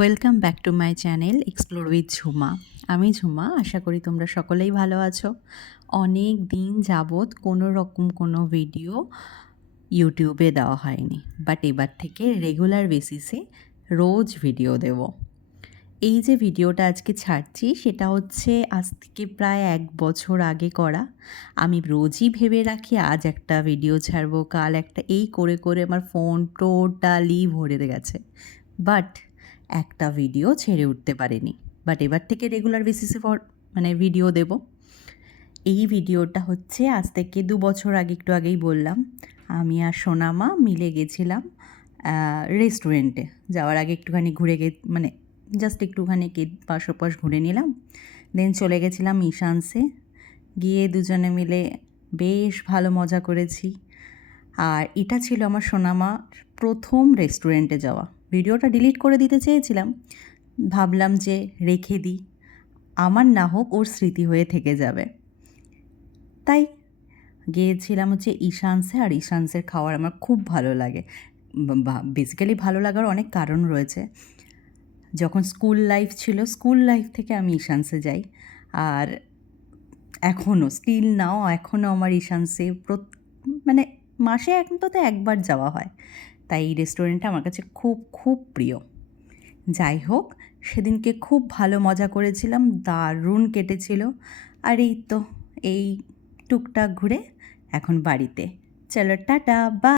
Welcome back to my channel explore with Jhuma. আমি ঝুমা, আশা করি তোমরা সকলেই ভালো আছো। অনেক দিন যাবৎ কোনো ভিডিও ইউটিউবে দেওয়া হয়নি, বাট এবার থেকে রেগুলার বেসিসে রোজ ভিডিও দেব। এই যে ভিডিওটা আজকে ছাড়ছি সেটা হচ্ছে আজ থেকে প্রায় 1 বছর আগে করা। আমি রোজই ভেবে রাখি আজ একটা ভিডিও ছাড়বো, কাল একটা, এই করে করে আমার ফোন টোটালি ভরে গেছে। বাট একটা ভিডিও ছেড়ে উঠতে পারিনি। বাট এবার থেকে রেগুলার বেসিসে ভিডিও দেব। এই ভিডিওটা হচ্ছে আজ থেকে 2 বছর আগে, একটু আগেই বললাম, আমি আর সোনামা মিলে গেছিলাম রেস্টুরেন্টে। যাওয়ার আগে একটুখানি ঘুরে জাস্ট একটুখানি পাশ ওপাশ ঘুরে নিলাম। দেন চলে গেছিলাম ঈশান্সে, গিয়ে দুজনে মিলে বেশ ভালো মজা করেছি। আর এটা ছিল আমার সোনামার প্রথম রেস্টুরেন্টে যাওয়া। ভিডিওটা ডিলিট করে দিতে চেয়েছিলাম, ভাবলাম যে রেখে দিই, আমার না হোক ওর স্মৃতি হয়ে থেকে যাবে। তাই গিয়েছিলাম হচ্ছে ঈশান্সে। আর ঈশান্সের খাবার আমার খুব ভালো লাগে। বেসিক্যালি ভালো লাগার অনেক কারণ রয়েছে। যখন স্কুল লাইফ ছিল, স্কুল লাইফ থেকে আমি ঈশান্সে যাই। আর এখনও স্টিল নাও এখনও আমার ঈশান্সে মাসে অন্তত একবার যাওয়া হয়। তাই এই রেস্টুরেন্টটা আমার কাছে খুব খুব প্রিয়। যাই হোক, সেদিনকে খুব ভালো মজা করেছিলাম, দারুণ কেটেছিল। আর এই তো এই টুকটাক ঘুরে এখন বাড়িতে। চলো টাটা, বাই।